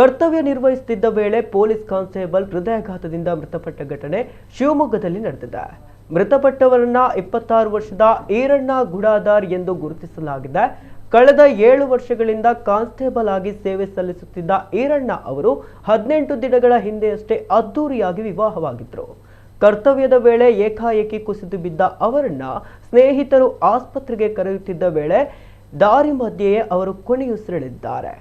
ಕರ್ತವ್ಯ ನಿರ್ವಹಿಸುತ್ತಿದ್ದ ವೇಳೆ ಪೊಲೀಸ್ ಕಾನ್ಸ್ಟೇಬಲ್ ಹೃದಯಾಘಾತದಿಂದ ಮೃತಪಟ್ಟ ಘಟನೆ ಶಿವಮೊಗ್ಗದಲ್ಲಿ ನಡೆದಿದೆ. ಮೃತಪಟ್ಟವರನ್ನ 26 ವರ್ಷದ ಈರಣ್ಣ ಗುಡಾದಾರ್ ಎಂದು ಗುರುತಿಸಲಾಗಿದೆ. ಕಳೆದ 7 ವರ್ಷಗಳಿಂದ ಕಾನ್ಸ್ಟೇಬಲ್ ಆಗಿ ಸೇವೆ ಸಲ್ಲಿಸುತ್ತಿದ್ದ ಈರಣ್ಣ ಅವರು 18 ದಿನಗಳ ಹಿಂದೆಯಷ್ಟೇ ಅದ್ದೂರಿಯಾಗಿ ವಿವಾಹವಾಗಿದ್ದರು. ಕರ್ತವ್ಯದ ವೇಳೆ ಏಕಾಏಕಿ ಕುಸಿದು ಬಿದ್ದ ಅವರನ್ನ ಸ್ನೇಹಿತರು ಆಸ್ಪತ್ರೆಗೆ ಕರೆಯುತ್ತಿದ್ದ ವೇಳೆ ದಾರಿ ಮಧ್ಯೆಯೇ ಅವರು ಕೊನೆಯುಸಿರೆಳಿದ್ದಾರೆ.